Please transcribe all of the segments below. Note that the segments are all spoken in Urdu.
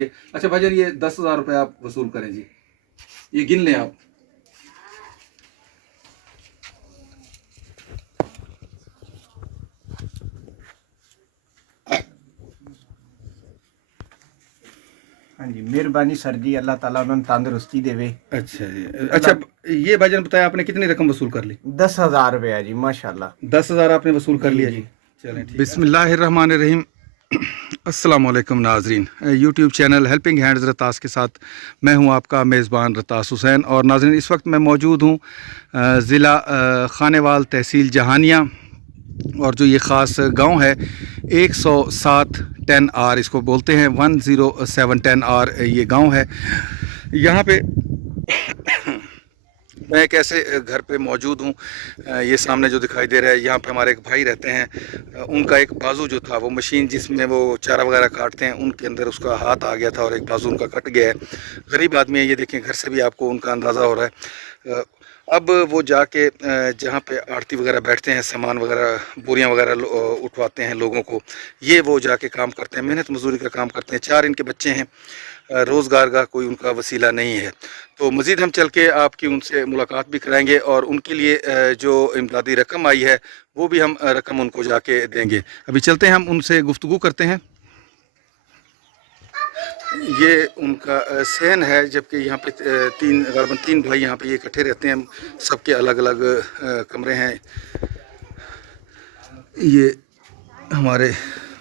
اچھا بھائی جان یہ 10,000 روپے آپ وصول کریں جی، یہ گن لیں آپ. ہاں جی مہربانی سر جی، اللہ تعالیٰ انہوں نے تندرستی دے. اچھا جی. اچھا یہ بھائی جان بتایا آپ نے کتنی رقم وصول کر لی؟ 10,000 روپیہ جی ماشاء اللہ. 10,000 آپ نے وصول کر لیا جی. چلیں ٹھیک. بسم اللہ الرحمن الرحیم. السلام علیکم ناظرین، یوٹیوب چینل ہیلپنگ ہینڈز رتاس کے ساتھ میں ہوں آپ کا میزبان رتاس حسین. اور ناظرین اس وقت میں موجود ہوں ضلع خانیوال تحصیل جہانیہ، اور جو یہ خاص گاؤں ہے 10710R اس کو بولتے ہیں، 10710R یہ گاؤں ہے. یہاں پہ میں ایک ایسے گھر پہ موجود ہوں، یہ سامنے جو دکھائی دے رہا ہے یہاں پہ ہمارے ایک بھائی رہتے ہیں. ان کا ایک بازو جو تھا، وہ مشین جس میں وہ چارہ وغیرہ کاٹتے ہیں ان کے اندر اس کا ہاتھ آ گیا تھا اور ایک بازو ان کا کٹ گیا ہے. غریب آدمی ہے، یہ دیکھیں گھر سے بھی آپ کو ان کا اندازہ ہو رہا ہے. اب وہ جا کے جہاں پہ آڑتی وغیرہ بیٹھتے ہیں، سامان وغیرہ بوریاں وغیرہ اٹھواتے ہیں لوگوں کو، یہ وہ جا کے کام کرتے ہیں، محنت مزدوری کا کام کرتے ہیں. 4 ان کے بچے ہیں، روزگار کا کوئی ان کا وسیلہ نہیں ہے. تو مزید ہم چل کے آپ کی ان سے ملاقات بھی کرائیں گے، اور ان کے لیے جو امدادی رقم آئی ہے وہ بھی ہم رقم ان کو جا کے دیں گے. ابھی چلتے ہیں، ہم ان سے گفتگو کرتے ہیں. یہ ان کا صحن ہے، جبکہ یہاں پہ غالباً 3 بھائی یہاں پہ یہ اکٹھے رہتے ہیں. سب کے الگ الگ کمرے ہیں. یہ ہمارے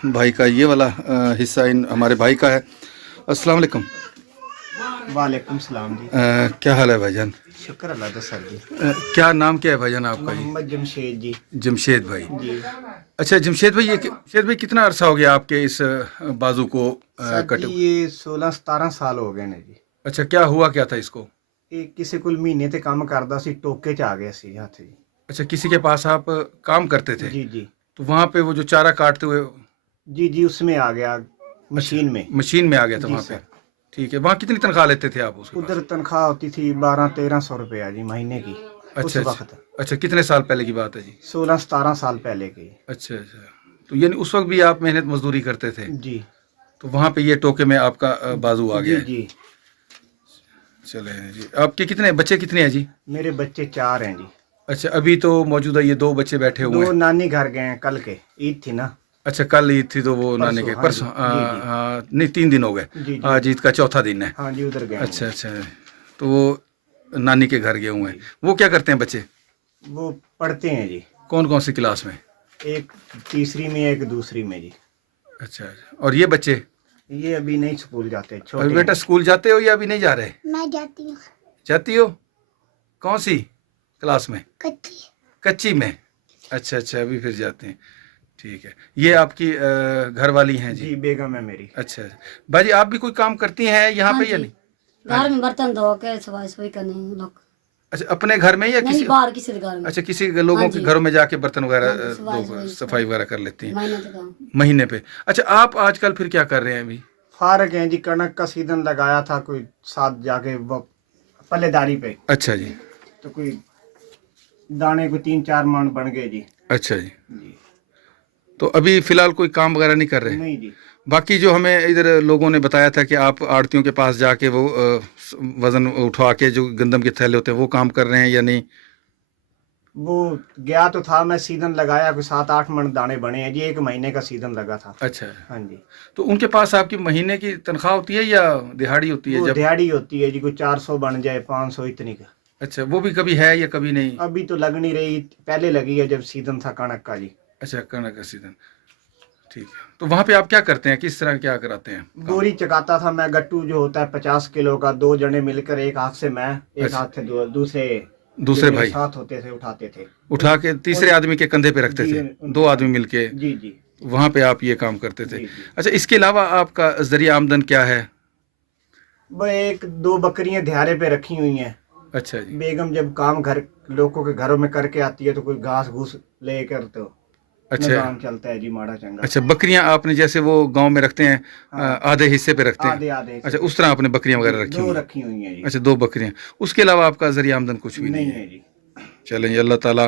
بھائی کا یہ والا حصہ ہمارے بھائی کا ہے. السلام علیکم. وعلیکم السلام جی. کیا حال ہے بھائی جان؟ شکر اللہ کا سر جی. کیا نام کیا ہے بھائی جان آپ کا؟ محمد جمشید جی. جمشید بھائی جی. اچھا جمشید بھائی، جمشید بھائی کتنا عرصہ ہو گیا آپ کے اس بازو کو سر جی یہ 16-17 سال ہو گئے نے جی. اچھا کیا ہوا کیا تھا اس کو؟ یہ کسی کل مہینے تے کام کردا سی، ٹوکے چ آ گیا سی ہاتھ جی. اچھا کسی کے پاس آپ کام کرتے تھے؟ جی جی تو وہاں پہ وہ جو چارہ کاٹتے ہوئے جی جی اس میں آ گیا، مشین میں. مشین میں آ گیا تھا جی وہاں پہ. سر. ٹھیک ہے، وہاں کتنی تنخواہ لیتے تھے آپ اس کے ادھر پاس؟ تنخواہ ہوتی تھی 1200-1300 روپیہ جی مہینے کی اس اچھا وقت. اچھا کتنے سال پہلے کی بات ہے جی؟ 16-17 سال پہلے کی. اچھا اچھا. تو یعنی اس وقت بھی آپ محنت مزدوری کرتے تھے؟ جی. تو وہاں پہ یہ ٹوکے میں آپ کا بازو آ گیا جی ہے. جی. چلیں جی. آپ کے کتنے بچے ہیں جی؟ میرے بچے 4 ہیں جی. اچھا ابھی تو موجودہ یہ 2 بچے بیٹھے ہوئے 2 ہیں. نانی گھر گئے ہیں، کل کے عید تھی نا. اچھا کل عید تھی تو وہ نانے کے ہاں جی. پرسوں جی جی. نہیں 3 دن ہو گئے. جی جی. آج عید کا چوتھا دن ہے. ہاں جی ادھر گئے ہیں. اچھا اچھا. تو وہ نانی کے گھر گئے ہوئے ہیں. وہ کیا کرتے ہیں بچے؟ وہ پڑھتے ہیں جی. کون سی کلاس میں؟ ایک تیسری میں، ایک دوسری میں جی. اچھا. اور یہ بچے؟ یہ ابھی نہیں اسکول جاتے، چھوٹے ابھی بیٹا اسکول جاتے ہو یا ابھی نہیں جا رہے؟ میں جاتی ہوں. جاتی ہو؟ کون سی کلاس میں؟ کچی. کچی میں. اچھا اچھا ابھی پھر جاتے ہیں. ٹھیک ہے. یہ آپ کی گھر والی ہیں جی؟ جی بیگم ہے میری. اچھا اچھا. بھائی آپ بھی کوئی کام کرتی ہیں یہاں پہ یا نہیں؟ گھر میں برتن دھو کے صفائی سفائی کرنے لوگ. اچھا اپنے گھر میں یا نہیں کسی باہر کسی کے گھر میں. اچھا کسی لوگوں کے گھروں میں جا کے برتن وغیرہ صفائی وغیرہ کر لیتی ہیں مہینے سے کام. مہینے پہ. اچھا آپ آج کل پھر کیا کر رہے ہیں ابھی؟ فارغ ہیں جی، کنک کا سیزن لگایا تھا، کوئی ساتھ جا کے وہ پلے داری پہ. اچھا جی. تو کوئی دانے کو 3-4 من بن گئے جی. اچھا جی. جی. تو ابھی فی الحال کوئی کام وغیرہ نہیں کر رہے؟ نہیں جی. باقی جو ہمیں ادھر لوگوں نے بتایا تھا کہ آپ آڑتیوں کے پاس جا کے وہ وزن اٹھوا کے جو گندم کے تھیلے ہوتے ہیں وہ کام کر رہے ہیں یا نہیں؟ وہ گیا تو تھا، میں سیزن لگایا، کوئی 7-8 من دانے بنے ہیں جی. 1 مہینے کا سیزن لگا تھا. اچھا. ہاں جی. تو ان کے پاس آپ کی مہینے کی تنخواہ ہوتی ہے یا دہاڑی ہوتی ہے؟ وہ جب دیہڑی ہوتی ہے جی، کوئی 400 بن جائے 500 اتنی کا. اچھا وہ بھی کبھی ہے یا کبھی نہیں؟ ابھی تو لگ نہیں رہی، پہلے لگی ہے جب سیزن تھا کنک کا جی. اچھا کنک کا سیزن. ٹھیک ہے. تو وہاں پہ آپ کیا کرتے ہیں، کس طرح کیا کراتے ہیں؟ بوری چکاتا تھا میں، گٹو جو ہوتا ہے 50 کلو کا، 2 جنے مل کر، ایک ہاتھ سے میں، ایک ہاتھ سے دوسرے بھائی ساتھ ہوتے تھے اٹھاتے تھے، اٹھا کے تیسرے آدمی کے کندھے پہ رکھتے تھے. 2 آدمی مل کے جی جی. وہاں پہ آپ یہ کام کرتے تھے. جی جی. اچھا اس کے علاوہ آپ کا ذریعہ آمدن کیا ہے؟ وہ 1-2 بکریاں دیہارے پہ رکھی ہوئی ہیں. اچھا جی. بیگم جب کام لوگوں کے گھروں میں کر کے آتی ہے تو کوئی گھاس گھوس لے کر تو نظام چلتا ہے جی ماڑا چنگا. اچھا بکریاں آپ نے جیسے وہ گاؤں میں رکھتے ہیں آدھے حصے پہ رکھتے ہیں؟ آدھے. اچھا اس طرح آپ نے بکریاں وغیرہ رکھی 2 ہوئی؟ رکھی ہوئی ہیں جی. اچھا 2 بکریاں. اس کے علاوہ آپ کا ذریعہ آمدن کچھ بھی نہیں ہے؟ جی. چلیں جی. اللہ تعالیٰ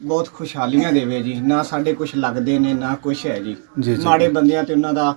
ਬਹੁਤ ਖੁਸ਼ਹਾਲੀਆਂ ਦੇਵੇ ਜੀ। ਨਾ ਸਾਡੇ ਕੁਝ ਲੱਗਦੇ ਨੇ ਨਾ ਕੁਝ ਹੈ ਜੀ, ਮਾੜੇ ਬੰਦਿਆਂ ਤੇ ਉਹਨਾਂ ਦਾ